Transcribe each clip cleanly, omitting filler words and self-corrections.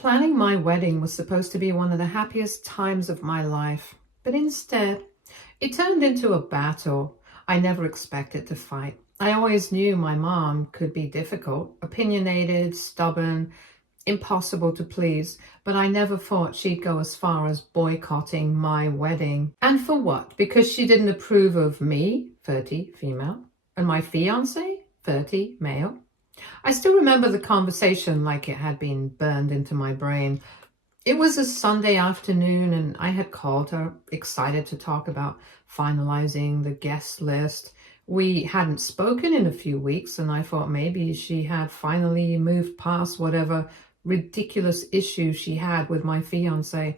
Planning my wedding was supposed to be one of the happiest times of my life, but instead, it turned into a battle I never expected to fight. I always knew my mom could be difficult, opinionated, stubborn, impossible to please, but I never thought she'd go as far as boycotting my wedding. And for what? Because she didn't approve of me, 30, female, and my fiancé, 30, male. I still remember the conversation like it had been burned into my brain. It was a Sunday afternoon and I had called her, excited to talk about finalizing the guest list. We hadn't spoken in a few weeks and I thought maybe she had finally moved past whatever ridiculous issue she had with my fiancé.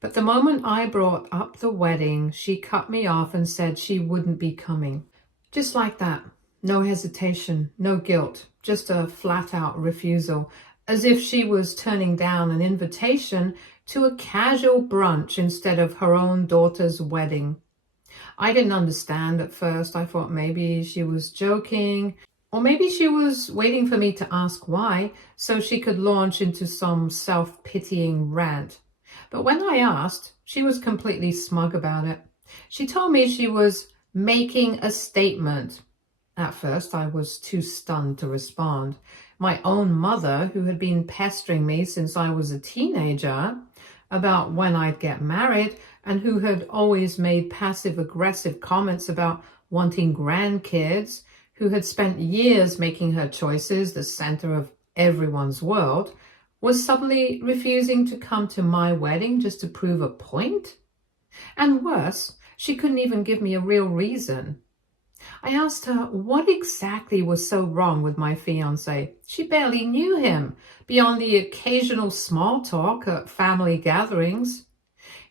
But the moment I brought up the wedding, she cut me off and said she wouldn't be coming. Just like that. No hesitation, no guilt, just a flat-out refusal, as if she was turning down an invitation to a casual brunch instead of her own daughter's wedding. I didn't understand at first. I thought maybe she was joking, or maybe she was waiting for me to ask why, so she could launch into some self-pitying rant. But when I asked, she was completely smug about it. She told me she was making a statement. At first, I was too stunned to respond. My own mother, who had been pestering me since I was a teenager about when I'd get married, and who had always made passive-aggressive comments about wanting grandkids, who had spent years making her choices the center of everyone's world, was suddenly refusing to come to my wedding just to prove a point? And worse, she couldn't even give me a real reason. I asked her what exactly was so wrong with my fiancé. She barely knew him, beyond the occasional small talk at family gatherings.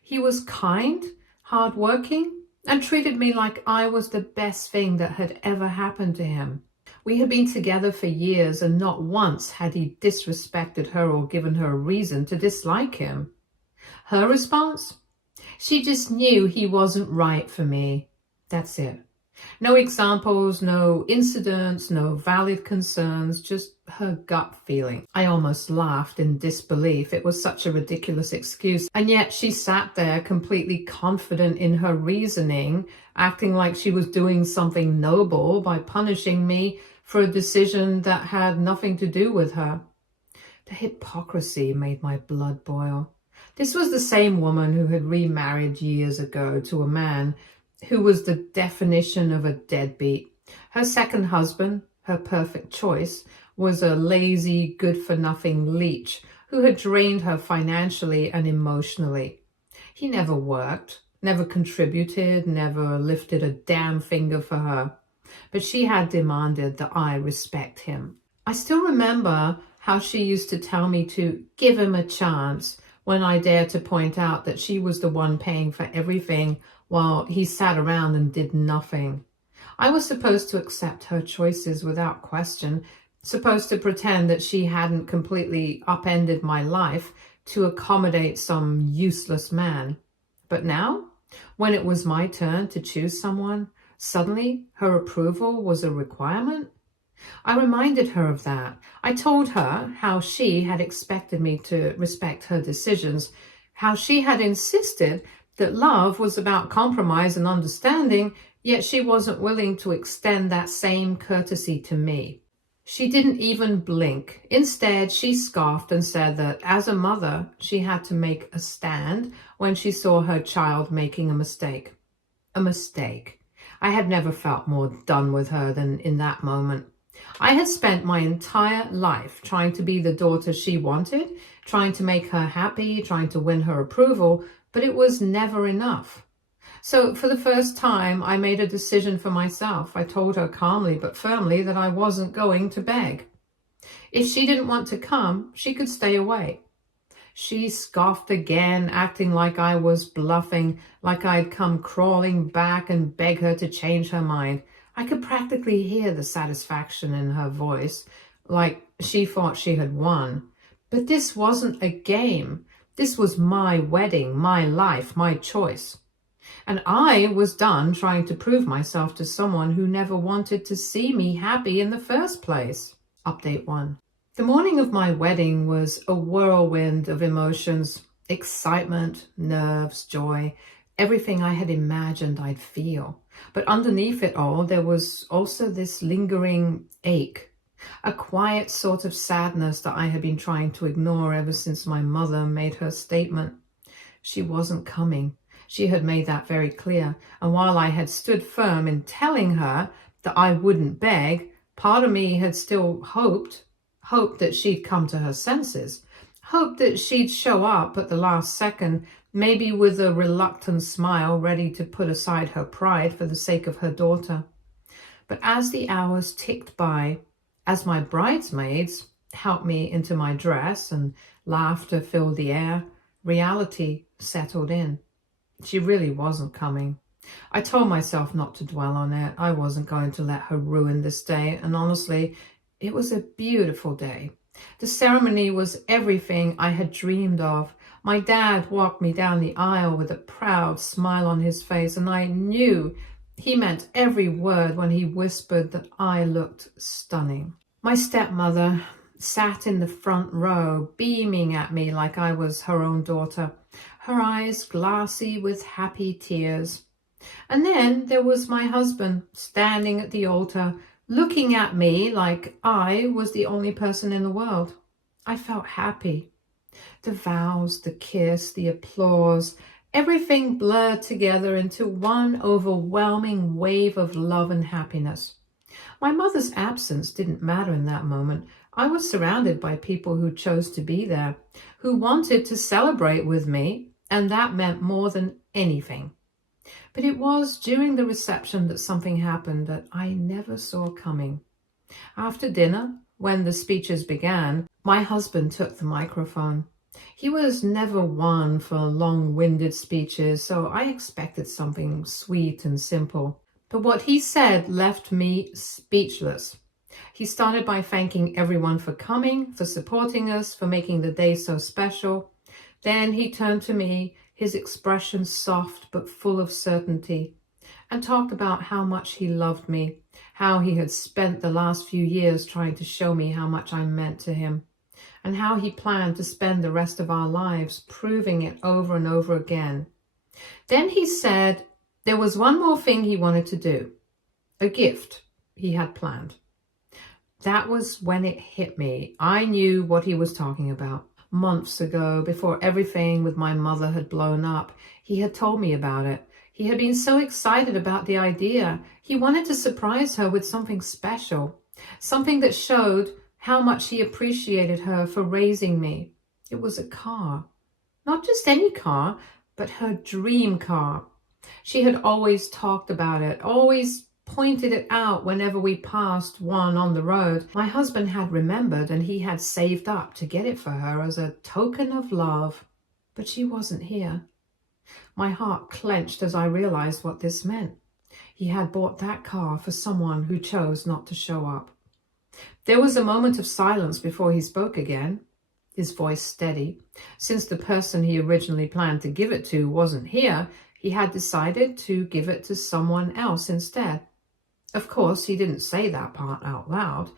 He was kind, hardworking, and treated me like I was the best thing that had ever happened to him. We had been together for years, and not once had he disrespected her or given her a reason to dislike him. Her response? She just knew he wasn't right for me. That's it. No examples, no incidents, no valid concerns, just her gut feeling. I almost laughed in disbelief. It was such a ridiculous excuse. And yet she sat there completely confident in her reasoning, acting like she was doing something noble by punishing me for a decision that had nothing to do with her. The hypocrisy made my blood boil. This was the same woman who had remarried years ago to a man who was the definition of a deadbeat. Her second husband, her perfect choice, was a lazy, good-for-nothing leech who had drained her financially and emotionally. He never worked, never contributed, never lifted a damn finger for her. But she had demanded that I respect him. I still remember how she used to tell me to give him a chance when I dared to point out that she was the one paying for everything while he sat around and did nothing. I was supposed to accept her choices without question, supposed to pretend that she hadn't completely upended my life to accommodate some useless man. But now, when it was my turn to choose someone, suddenly her approval was a requirement. I reminded her of that. I told her how she had expected me to respect her decisions, how she had insisted that love was about compromise and understanding, yet she wasn't willing to extend that same courtesy to me. She didn't even blink. Instead, she scoffed and said that as a mother, she had to make a stand when she saw her child making a mistake. A mistake. I had never felt more done with her than in that moment. I had spent my entire life trying to be the daughter she wanted, trying to make her happy, trying to win her approval, but it was never enough. So for the first time, I made a decision for myself. I told her calmly but firmly that I wasn't going to beg. If she didn't want to come, she could stay away. She scoffed again, acting like I was bluffing, like I'd come crawling back and beg her to change her mind. I could practically hear the satisfaction in her voice, like she thought she had won. But this wasn't a game. This was my wedding, my life, my choice. And I was done trying to prove myself to someone who never wanted to see me happy in the first place. Update 1. The morning of my wedding was a whirlwind of emotions, excitement, nerves, joy, everything I had imagined I'd feel. But underneath it all, there was also this lingering ache, a quiet sort of sadness that I had been trying to ignore ever since my mother made her statement. She wasn't coming. She had made that very clear. And while I had stood firm in telling her that I wouldn't beg, part of me had still hoped that she'd come to her senses, hoped that she'd show up at the last second, maybe with a reluctant smile, ready to put aside her pride for the sake of her daughter. But as the hours ticked by, as my bridesmaids helped me into my dress and laughter filled the air, reality settled in. She really wasn't coming. I told myself not to dwell on it. I wasn't going to let her ruin this day, and honestly, it was a beautiful day. The ceremony was everything I had dreamed of. My dad walked me down the aisle with a proud smile on his face, and I knew he meant every word when he whispered that I looked stunning. My stepmother sat in the front row, beaming at me like I was her own daughter, her eyes glassy with happy tears. And then there was my husband standing at the altar, looking at me like I was the only person in the world. I felt happy. The vows, the kiss, the applause, everything blurred together into one overwhelming wave of love and happiness. My mother's absence didn't matter in that moment. I was surrounded by people who chose to be there, who wanted to celebrate with me, and that meant more than anything. But it was during the reception that something happened that I never saw coming. After dinner, when the speeches began, my husband took the microphone. He was never one for long-winded speeches, so I expected something sweet and simple. But what he said left me speechless. He started by thanking everyone for coming, for supporting us, for making the day so special. Then he turned to me, his expression soft but full of certainty, and talked about how much he loved me, how he had spent the last few years trying to show me how much I meant to him, and how he planned to spend the rest of our lives proving it over and over again. Then he said there was one more thing he wanted to do, a gift he had planned. That was when it hit me. I knew what he was talking about. Months ago, before everything with my mother had blown up, he had told me about it. He had been so excited about the idea. He wanted to surprise her with something special, something that showed how much he appreciated her for raising me. It was a car. Not just any car, but her dream car. She had always talked about it, always pointed it out whenever we passed one on the road. My husband had remembered, and he had saved up to get it for her as a token of love. But she wasn't here. My heart clenched as I realized what this meant. He had bought that car for someone who chose not to show up. There was a moment of silence before he spoke again, his voice steady. Since the person he originally planned to give it to wasn't here, he had decided to give it to someone else instead. Of course, he didn't say that part out loud.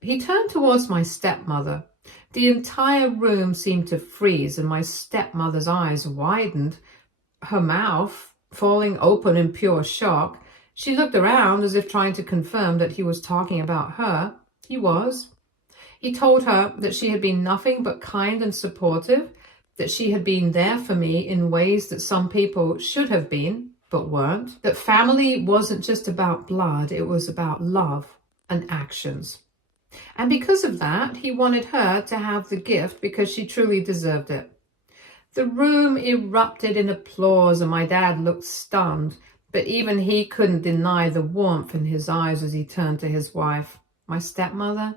He turned towards my stepmother. The entire room seemed to freeze, and my stepmother's eyes widened, her mouth falling open in pure shock. She looked around as if trying to confirm that he was talking about her. He was. He told her that she had been nothing but kind and supportive, that she had been there for me in ways that some people should have been, but weren't. That family wasn't just about blood, it was about love and actions. And because of that, he wanted her to have the gift because she truly deserved it. The room erupted in applause, and my dad looked stunned, but even he couldn't deny the warmth in his eyes as he turned to his wife. My stepmother,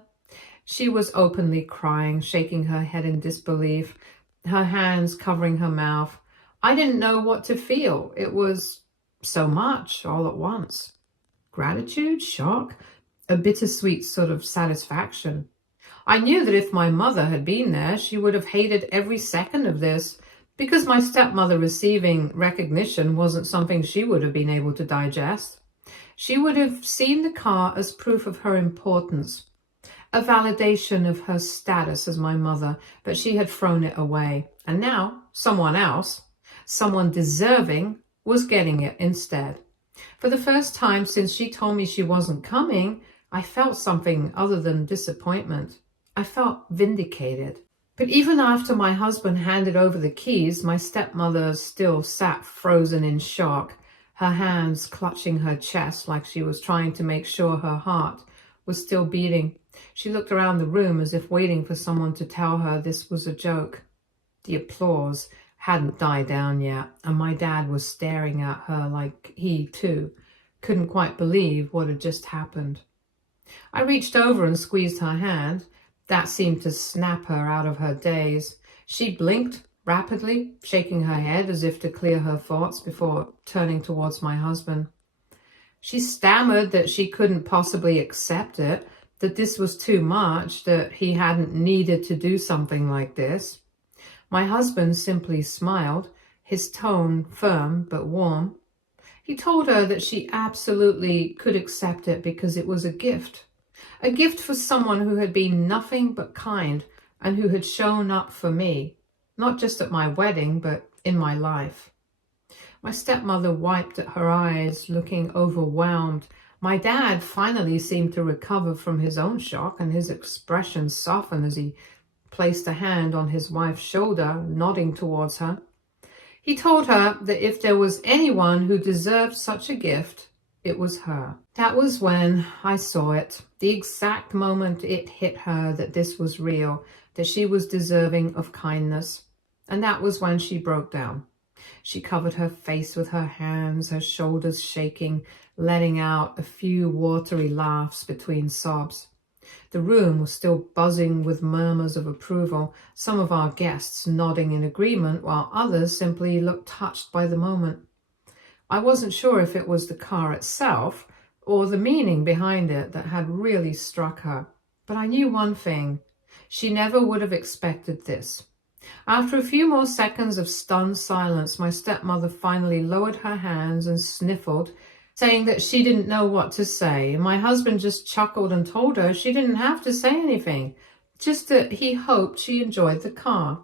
she was openly crying, shaking her head in disbelief, her hands covering her mouth. I didn't know what to feel. It was so much all at once. Gratitude, shock, a bittersweet sort of satisfaction. I knew that if my mother had been there, she would have hated every second of this, because my stepmother receiving recognition wasn't something she would have been able to digest. She would have seen the car as proof of her importance, a validation of her status as my mother, but she had thrown it away. And now someone else, someone deserving, was getting it instead. For the first time since she told me she wasn't coming, I felt something other than disappointment. I felt vindicated. But even after my husband handed over the keys, my stepmother still sat frozen in shock, her hands clutching her chest like she was trying to make sure her heart was still beating. She looked around the room as if waiting for someone to tell her this was a joke. The applause hadn't died down yet, and my dad was staring at her like he, too, couldn't quite believe what had just happened. I reached over and squeezed her hand. That seemed to snap her out of her daze. She blinked rapidly, shaking her head as if to clear her thoughts before turning towards my husband. She stammered that she couldn't possibly accept it, that this was too much, that he hadn't needed to do something like this. My husband simply smiled, his tone firm but warm. He told her that she absolutely could accept it because it was a gift for someone who had been nothing but kind and who had shown up for me, not just at my wedding, but in my life. My stepmother wiped at her eyes, looking overwhelmed. My dad finally seemed to recover from his own shock, and his expression softened as he placed a hand on his wife's shoulder, nodding towards her. He told her that if there was anyone who deserved such a gift, it was her. That was when I saw it, the exact moment it hit her that this was real, that she was deserving of kindness. And that was when she broke down. She covered her face with her hands, her shoulders shaking, letting out a few watery laughs between sobs. The room was still buzzing with murmurs of approval, some of our guests nodding in agreement, while others simply looked touched by the moment. I wasn't sure if it was the car itself or the meaning behind it that had really struck her, but I knew one thing. She never would have expected this. After a few more seconds of stunned silence, my stepmother finally lowered her hands and sniffled, saying that she didn't know what to say. My husband just chuckled and told her she didn't have to say anything, just that he hoped she enjoyed the car.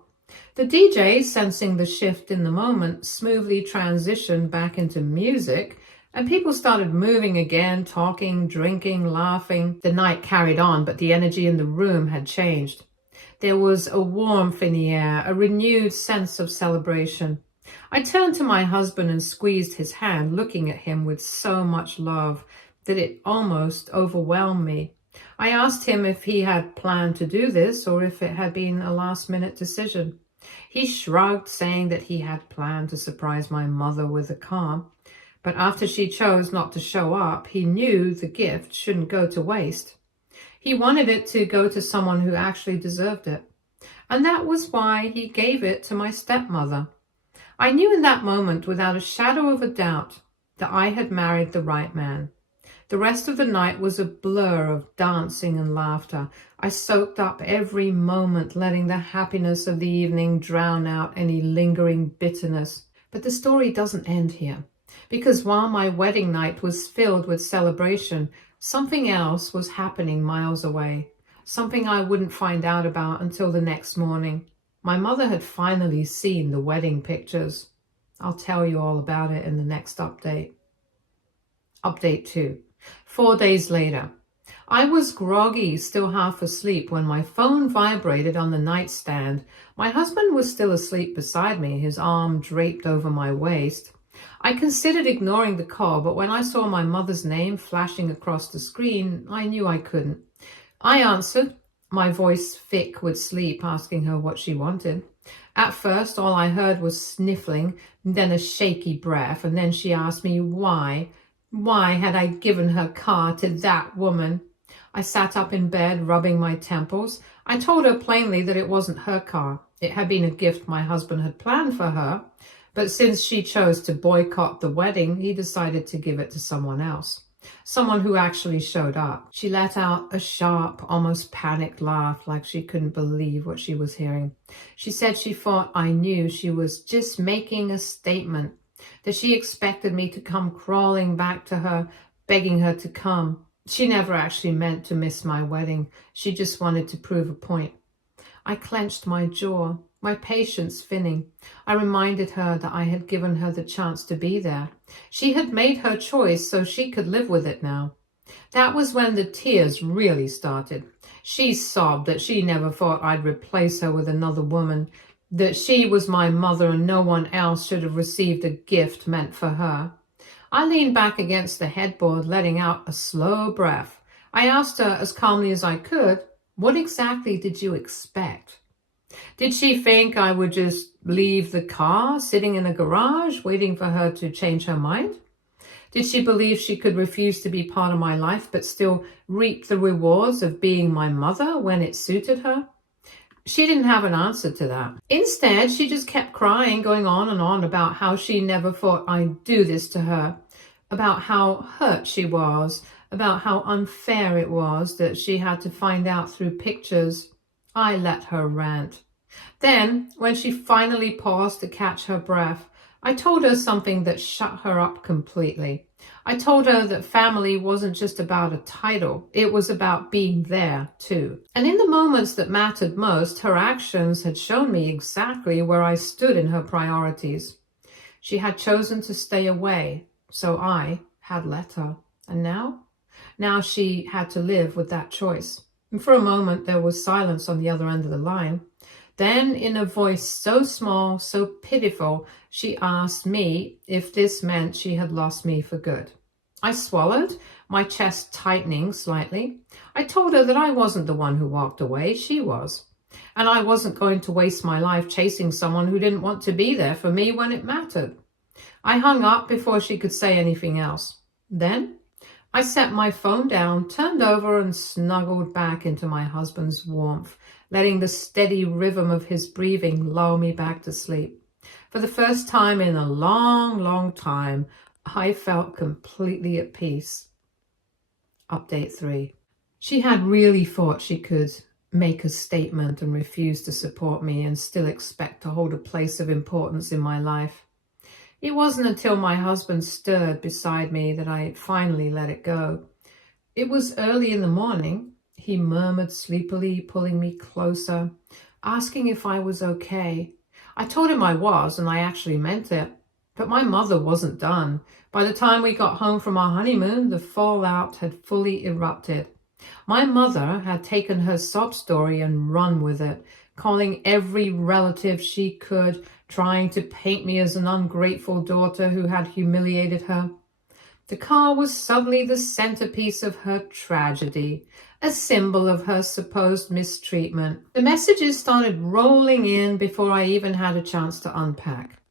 The DJ, sensing the shift in the moment, smoothly transitioned back into music, and people started moving again, talking, drinking, laughing. The night carried on, but the energy in the room had changed. There was a warmth in the air, a renewed sense of celebration. I turned to my husband and squeezed his hand, looking at him with so much love that it almost overwhelmed me. I asked him if he had planned to do this or if it had been a last-minute decision. He shrugged, saying that he had planned to surprise my mother with a car. But after she chose not to show up, he knew the gift shouldn't go to waste. He wanted it to go to someone who actually deserved it. And that was why he gave it to my stepmother. I knew in that moment, without a shadow of a doubt, that I had married the right man. The rest of the night was a blur of dancing and laughter. I soaked up every moment, letting the happiness of the evening drown out any lingering bitterness. But the story doesn't end here, because while my wedding night was filled with celebration, something else was happening miles away, something I wouldn't find out about until the next morning. My mother had finally seen the wedding pictures. I'll tell you all about it in the next update. Update 2. 4 days later. I was groggy, still half asleep, when my phone vibrated on the nightstand. My husband was still asleep beside me, his arm draped over my waist. I considered ignoring the call, but when I saw my mother's name flashing across the screen, I knew I couldn't. I answered, my voice thick with sleep, asking her what she wanted. At first, all I heard was sniffling, then a shaky breath, and then she asked me why. Why had I given her car to that woman? I sat up in bed, rubbing my temples. I told her plainly that it wasn't her car. It had been a gift my husband had planned for her, but since she chose to boycott the wedding, he decided to give it to someone else. Someone who actually showed up. She let out a sharp, almost panicked laugh, like she couldn't believe what she was hearing. She said she thought I knew she was just making a statement, that she expected me to come crawling back to her, begging her to come. She never actually meant to miss my wedding. She just wanted to prove a point. I clenched my jaw, my patience thinning. I reminded her that I had given her the chance to be there. She had made her choice, so she could live with it now. That was when the tears really started. She sobbed that she never thought I'd replace her with another woman, that she was my mother and no one else should have received a gift meant for her. I leaned back against the headboard, letting out a slow breath. I asked her as calmly as I could, "What exactly did you expect?" Did she think I would just leave the car sitting in a garage waiting for her to change her mind? Did she believe she could refuse to be part of my life but still reap the rewards of being my mother when it suited her? She didn't have an answer to that. Instead, she just kept crying, going on and on about how she never thought I'd do this to her, about how hurt she was, about how unfair it was that she had to find out through pictures. I let her rant. Then, when she finally paused to catch her breath, I told her something that shut her up completely. I told her that family wasn't just about a title, it was about being there too. And in the moments that mattered most, her actions had shown me exactly where I stood in her priorities. She had chosen to stay away, so I had let her. And now she had to live with that choice. And for a moment there was silence on the other end of the line. Then, in a voice so small, so pitiful, she asked me if this meant she had lost me for good. I swallowed, my chest tightening slightly. I told her that I wasn't the one who walked away, she was. And I wasn't going to waste my life chasing someone who didn't want to be there for me when it mattered. I hung up before she could say anything else. Then I set my phone down, turned over and snuggled back into my husband's warmth, letting the steady rhythm of his breathing lull me back to sleep. For the first time in a long, long time, I felt completely at peace. Update 3. She had really thought she could make a statement and refuse to support me and still expect to hold a place of importance in my life. It wasn't until my husband stirred beside me that I finally let it go. It was early in the morning. He murmured sleepily, pulling me closer, asking if I was okay. I told him I was, and I actually meant it. But my mother wasn't done. By the time we got home from our honeymoon, the fallout had fully erupted. My mother had taken her sob story and run with it, calling every relative she could, trying to paint me as an ungrateful daughter who had humiliated her. The car was suddenly the centerpiece of her tragedy, a symbol of her supposed mistreatment. The messages started rolling in before I even had a chance to unpack.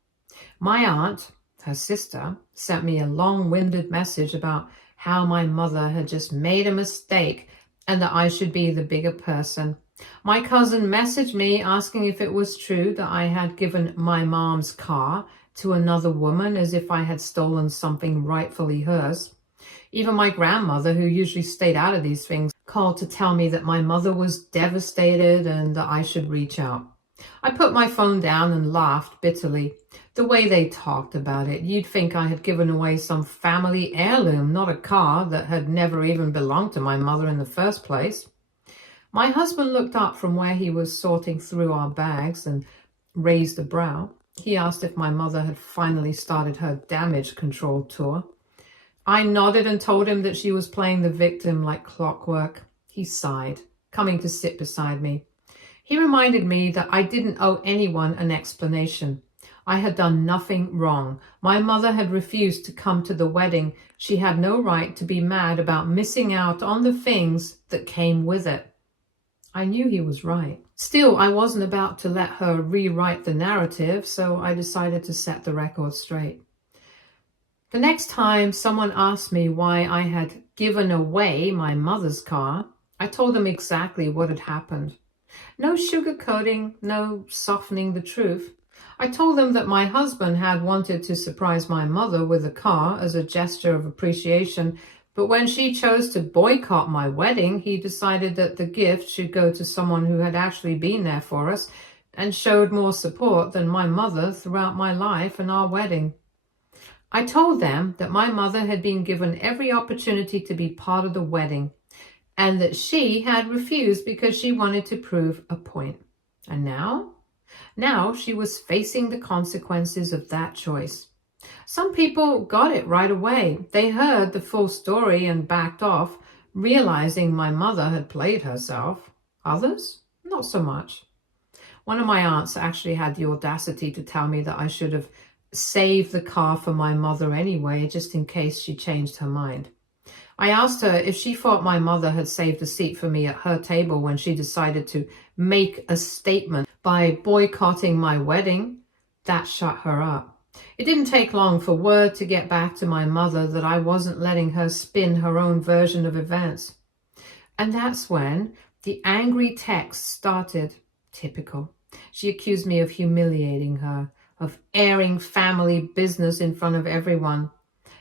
My aunt, her sister, sent me a long-winded message about how my mother had just made a mistake and that I should be the bigger person. My cousin messaged me asking if it was true that I had given my mom's car to another woman as if I had stolen something rightfully hers. Even my grandmother, who usually stayed out of these things, called to tell me that my mother was devastated and that I should reach out. I put my phone down and laughed bitterly. The way they talked about it, you'd think I had given away some family heirloom, not a car that had never even belonged to my mother in the first place. My husband looked up from where he was sorting through our bags and raised a brow. He asked if my mother had finally started her damage control tour. I nodded and told him that she was playing the victim like clockwork. He sighed, coming to sit beside me. He reminded me that I didn't owe anyone an explanation. I had done nothing wrong. My mother had refused to come to the wedding. She had no right to be mad about missing out on the things that came with it. I knew he was right. Still, I wasn't about to let her rewrite the narrative, so I decided to set the record straight. The next time someone asked me why I had given away my mother's car, I told them exactly what had happened. No sugarcoating, no softening the truth. I told them that my husband had wanted to surprise my mother with a car as a gesture of appreciation, but when she chose to boycott my wedding, he decided that the gift should go to someone who had actually been there for us and showed more support than my mother throughout my life and our wedding. I told them that my mother had been given every opportunity to be part of the wedding and that she had refused because she wanted to prove a point. And now she was facing the consequences of that choice. Some people got it right away. They heard the full story and backed off, realizing my mother had played herself. Others, not so much. One of my aunts actually had the audacity to tell me that I should have saved the car for my mother anyway, just in case she changed her mind. I asked her if she thought my mother had saved a seat for me at her table when she decided to make a statement by boycotting my wedding. That shut her up. It didn't take long for word to get back to my mother that I wasn't letting her spin her own version of events. And that's when the angry text started. Typical. She accused me of humiliating her, of airing family business in front of everyone.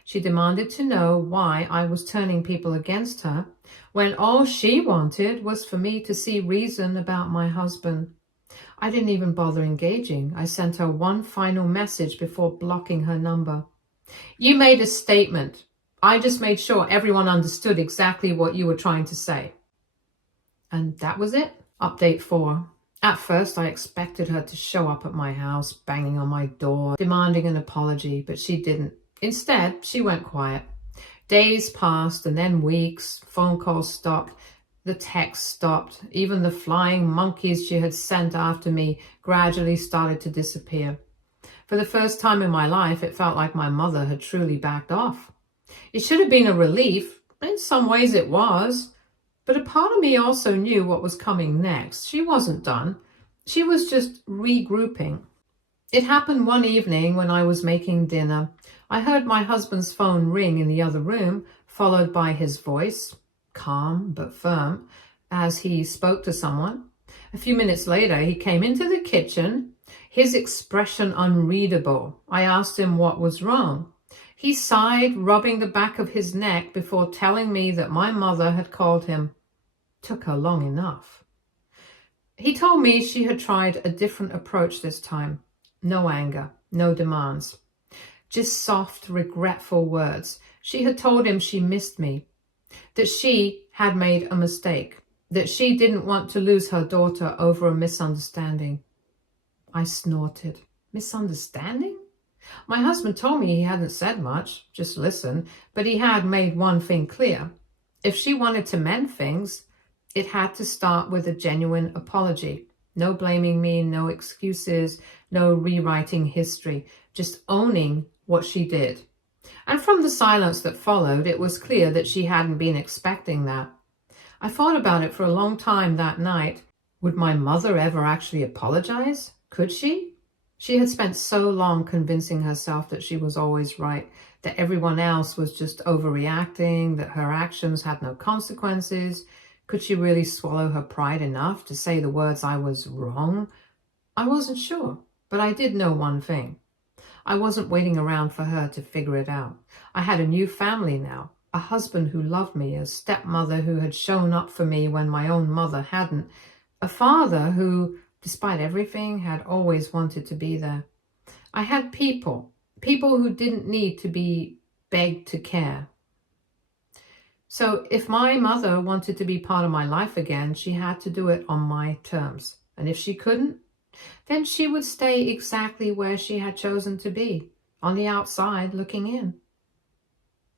She demanded to know why I was turning people against her when all she wanted was for me to see reason about my husband. I didn't even bother engaging. I sent her one final message before blocking her number. You made a statement. I just made sure everyone understood exactly what you were trying to say. And that was it. Update 4. At first, I expected her to show up at my house, banging on my door, demanding an apology, but she didn't. Instead, she went quiet. Days passed and then weeks. Phone calls stopped. The text stopped. Even the flying monkeys she had sent after me gradually started to disappear. For the first time in my life, it felt like my mother had truly backed off. It should have been a relief. In some ways it was. But a part of me also knew what was coming next. She wasn't done. She was just regrouping. It happened one evening when I was making dinner. I heard my husband's phone ring in the other room, followed by his voice, calm but firm, as he spoke to someone. A few minutes later, he came into the kitchen, his expression unreadable. I asked him what was wrong. He sighed, rubbing the back of his neck before telling me that my mother had called him. Took her long enough. He told me she had tried a different approach this time. No anger, no demands. Just soft, regretful words. She had told him she missed me, that she had made a mistake, that she didn't want to lose her daughter over a misunderstanding. I snorted. Misunderstanding? My husband told me he hadn't said much, just listened, but he had made one thing clear. If she wanted to mend things, it had to start with a genuine apology. No blaming me, no excuses, no rewriting history, just owning what she did. And from the silence that followed, it was clear that she hadn't been expecting that. I thought about it for a long time that night. Would my mother ever actually apologize? Could she? She had spent so long convincing herself that she was always right, that everyone else was just overreacting, that her actions had no consequences. Could she really swallow her pride enough to say the words "I was wrong"? I wasn't sure, but I did know one thing. I wasn't waiting around for her to figure it out. I had a new family now, a husband who loved me, a stepmother who had shown up for me when my own mother hadn't, a father who, despite everything, had always wanted to be there. I had people who didn't need to be begged to care. So if my mother wanted to be part of my life again, she had to do it on my terms. And if she couldn't, then she would stay exactly where she had chosen to be, on the outside looking in.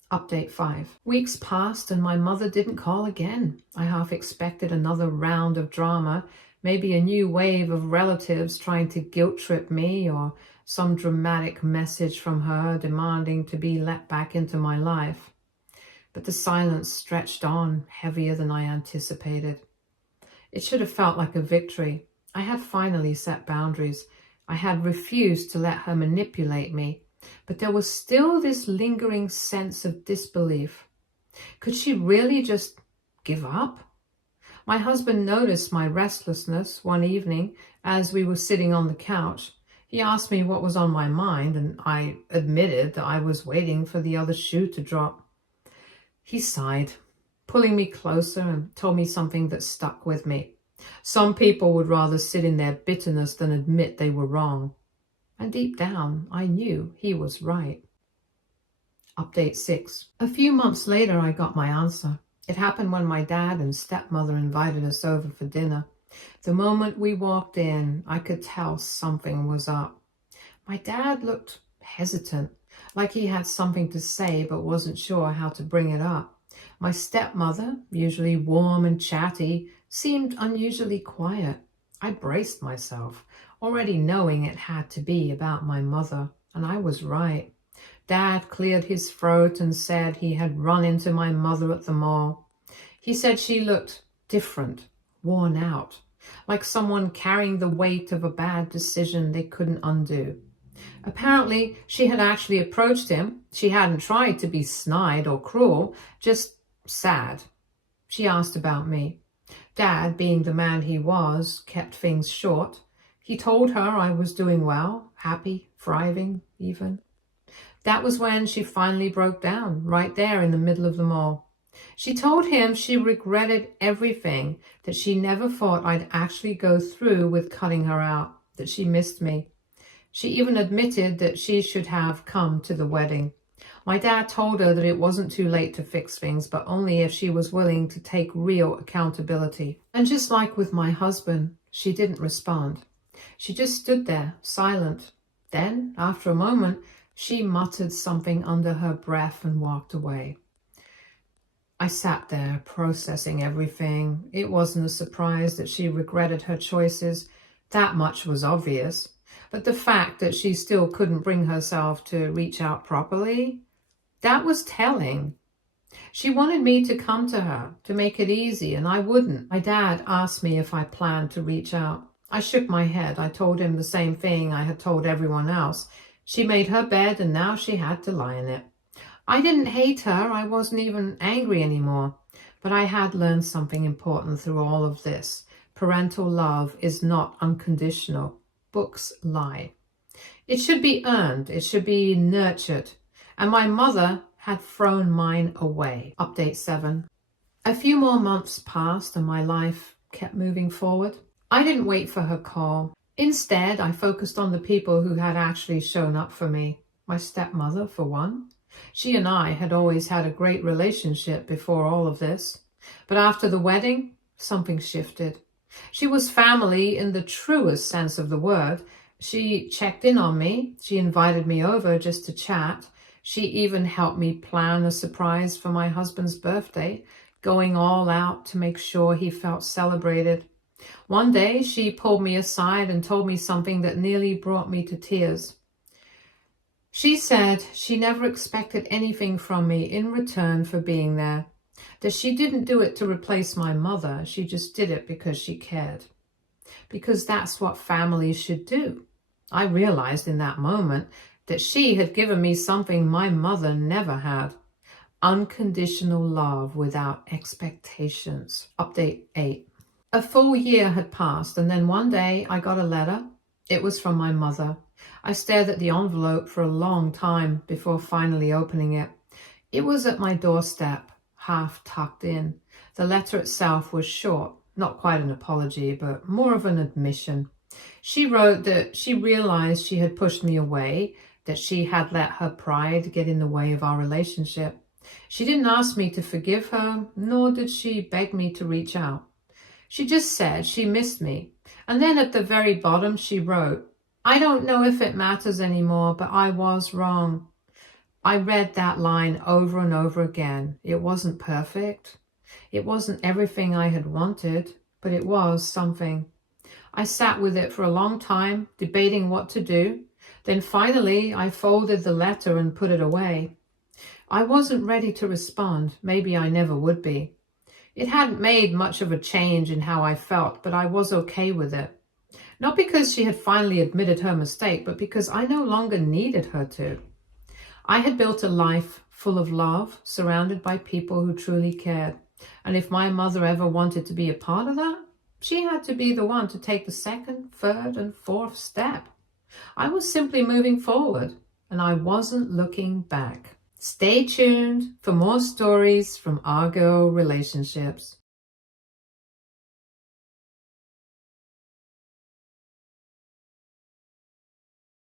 Update 5. Weeks passed and my mother didn't call again. I half expected another round of drama, maybe a new wave of relatives trying to guilt trip me, or some dramatic message from her demanding to be let back into my life. But the silence stretched on, heavier than I anticipated. It should have felt like a victory. I had finally set boundaries. I had refused to let her manipulate me, but there was still this lingering sense of disbelief. Could she really just give up? My husband noticed my restlessness one evening as we were sitting on the couch. He asked me what was on my mind, and I admitted that I was waiting for the other shoe to drop. He sighed, pulling me closer, and told me something that stuck with me. Some people would rather sit in their bitterness than admit they were wrong. And deep down, I knew he was right. Update 6. A few months later, I got my answer. It happened when my dad and stepmother invited us over for dinner. The moment we walked in, I could tell something was up. My dad looked hesitant, like he had something to say but wasn't sure how to bring it up. My stepmother, usually warm and chatty, seemed unusually quiet. I braced myself, already knowing it had to be about my mother, and I was right. Dad cleared his throat and said he had run into my mother at the mall. He said she looked different, worn out, like someone carrying the weight of a bad decision they couldn't undo. Apparently, she had actually approached him. She hadn't tried to be snide or cruel, just sad. She asked about me. Dad, being the man he was, kept things short. He told her I was doing well, happy, thriving, even. That was when she finally broke down, right there in the middle of the mall. She told him she regretted everything, that she never thought I'd actually go through with cutting her out, that she missed me. She even admitted that she should have come to the wedding. My dad told her that it wasn't too late to fix things, but only if she was willing to take real accountability. And just like with my husband, she didn't respond. She just stood there, silent. Then, after a moment, she muttered something under her breath and walked away. I sat there, processing everything. It wasn't a surprise that she regretted her choices. That much was obvious. But the fact that she still couldn't bring herself to reach out properly, that was telling. She wanted me to come to her, to make it easy, and I wouldn't. My dad asked me if I planned to reach out. I shook my head. I told him the same thing I had told everyone else. She made her bed and now she had to lie in it. I didn't hate her. I wasn't even angry anymore. But I had learned something important through all of this. Parental love is not unconditional. Books lie. It should be earned. It should be nurtured. And my mother had thrown mine away. Update 7. A few more months passed and my life kept moving forward. I didn't wait for her call. Instead, I focused on the people who had actually shown up for me. My stepmother, for one. She and I had always had a great relationship before all of this. But after the wedding, something shifted. She was family in the truest sense of the word. She checked in on me. She invited me over just to chat. She even helped me plan a surprise for my husband's birthday, going all out to make sure he felt celebrated. One day, she pulled me aside and told me something that nearly brought me to tears. She said she never expected anything from me in return for being there, that she didn't do it to replace my mother, she just did it because she cared. Because that's what families should do. I realized in that moment that she had given me something my mother never had. Unconditional love without expectations. Update 8. A full year had passed, and then one day I got a letter. It was from my mother. I stared at the envelope for a long time before finally opening it. It was at my doorstep, half tucked in. The letter itself was short, not quite an apology, but more of an admission. She wrote that she realized she had pushed me away, that she had let her pride get in the way of our relationship. She didn't ask me to forgive her, nor did she beg me to reach out. She just said she missed me. And then at the very bottom she wrote, I don't know if it matters anymore, but I was wrong. I read that line over and over again. It wasn't perfect. It wasn't everything I had wanted, but it was something. I sat with it for a long time, debating what to do. Then finally, I folded the letter and put it away. I wasn't ready to respond. Maybe I never would be. It hadn't made much of a change in how I felt, but I was okay with it. Not because she had finally admitted her mistake, but because I no longer needed her to. I had built a life full of love, surrounded by people who truly cared. And if my mother ever wanted to be a part of that, she had to be the one to take the second, third, and fourth step. I was simply moving forward, and I wasn't looking back. Stay tuned for more stories from our girl relationships.